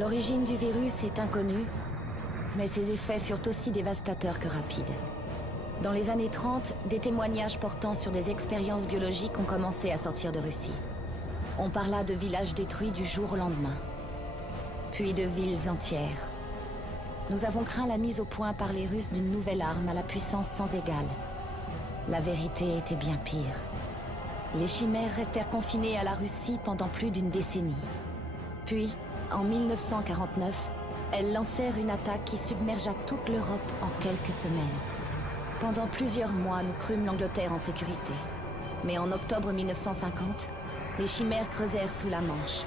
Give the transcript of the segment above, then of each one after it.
L'origine du virus est inconnue, mais ses effets furent aussi dévastateurs que rapides. Dans les années 30, des témoignages portant sur des expériences biologiques ont commencé à sortir de Russie. On parla de villages détruits du jour au lendemain, puis de villes entières. Nous avons craint la mise au point par les Russes d'une nouvelle arme à la puissance sans égale. La vérité était bien pire. Les chimères restèrent confinées à la Russie pendant plus d'une décennie. Puis, en 1949, elles lancèrent une attaque qui submergea toute l'Europe en quelques semaines. Pendant plusieurs mois, nous crûmes l'Angleterre en sécurité. Mais en octobre 1950, les chimères creusèrent sous la Manche.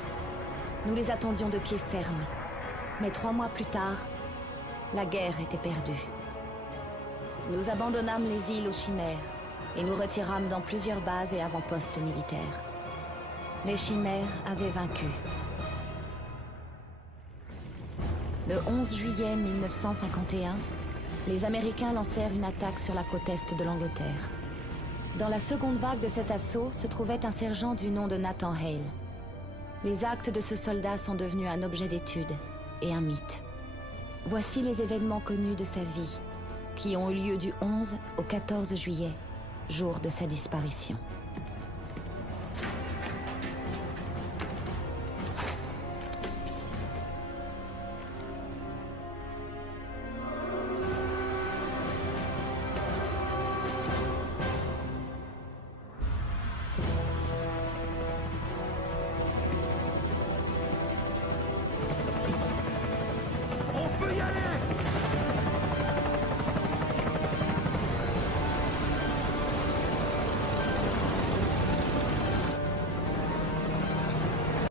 Nous les attendions de pied ferme. Mais 3 mois plus tard, la guerre était perdue. Nous abandonnâmes les villes aux chimères et nous retirâmes dans plusieurs bases et avant-postes militaires. Les chimères avaient vaincu. Le 11 juillet 1951, les Américains lancèrent une attaque sur la côte est de l'Angleterre. Dans la seconde vague de cet assaut se trouvait un sergent du nom de Nathan Hale. Les actes de ce soldat sont devenus un objet d'étude et un mythe. Voici les événements connus de sa vie, qui ont eu lieu du 11 au 14 juillet, jour de sa disparition.